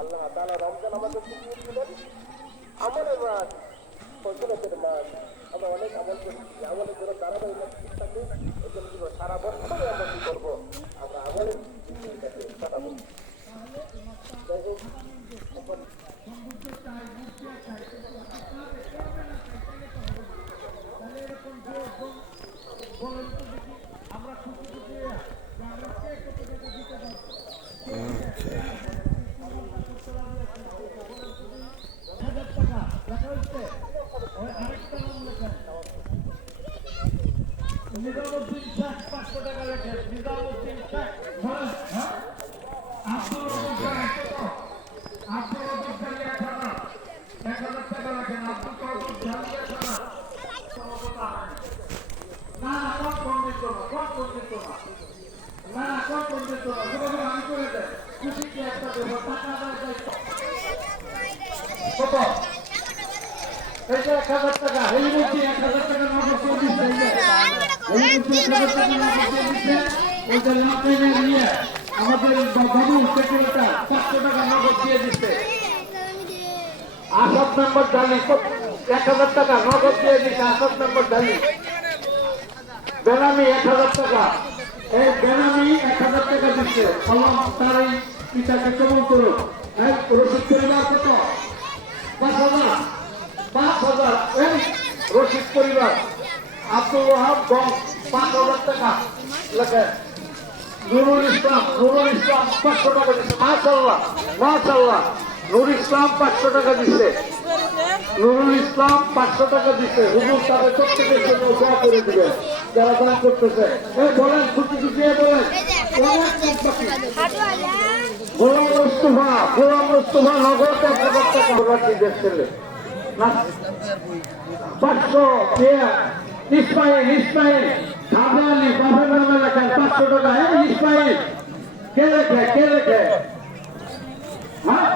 আল্লাহ তাআলা রমজান আমাদের দিলেন আমলের মাস, ফজিলতের মাস। আমরা অনেক আমল করেছি, আমলের জন্য ধারাবাহিক থাকে। এই জন্য সারা বছরে আমরা কি করবো, আমরা আমলের বিষয়টাকে কাটাবো। যাই হোক, এখন নিজামুদ্দিন শেখ 500 টাকা লেখেন। নিজামুদ্দিন শেখ আব্দুল রহমান 1000 টাকা লেখেন। আব্দুল কবুল জালিয়া খানা না না কোন পণ্ডিত না, কোন পণ্ডিত না, না না কোন পণ্ডিত না, যেভাবে আমি করে দেয় খুশিকে একটা দেবো টাকা দেওয়ার দায়িত্ব কত? এই যে 1000 টাকা, এই মুহূর্তে 1000 টাকা নগদ করে দিচ্ছে। এই মুহূর্তে 1000 টাকা নগদ করে দিচ্ছে। ওই যে লাভের নিয়ে আমাদের বাবু সেক্রেটারি 500 টাকা নগদ দিয়ে দিচ্ছে। আসাদ মেম্বার ডালি 1000 টাকা নগদ দিয়ে দিচ্ছে। আসাদ মেম্বার ডালি বেনামি 1000 টাকা, এই বেনামি 1000 টাকা দিচ্ছে। আল্লাহ তার এই পিতাকে কবুল করুন। এই রশিদ পরিবার কত? 5000, 5000। এই রশিদ পরিবার আব্দুল ওয়াহাব গঞ্জ 5000 টাকা লেখে। নুরুল ইসলাম 500 টাকা দিচ্ছে। মাশাআল্লাহ মাশাআল্লাহ, নুরুল ইসলাম 500 টাকা দিচ্ছে। নুরুল ইসলাম 500 টাকা দিচ্ছে। হুজুর তাদের প্রত্যেকের জন্য দোয়া করে দিবেন যারা দান করতেছে। এই বলেন খুশি খুশি বলেন। গোলাম মুস্তফা নগদ 1000 টাকা দিচ্ছে না। 500 ইসমাইল ঢাকা আলী বাবার নামে লেখেন 500 টাকা। ইসমাইল কে লেখে? হ্যাঁ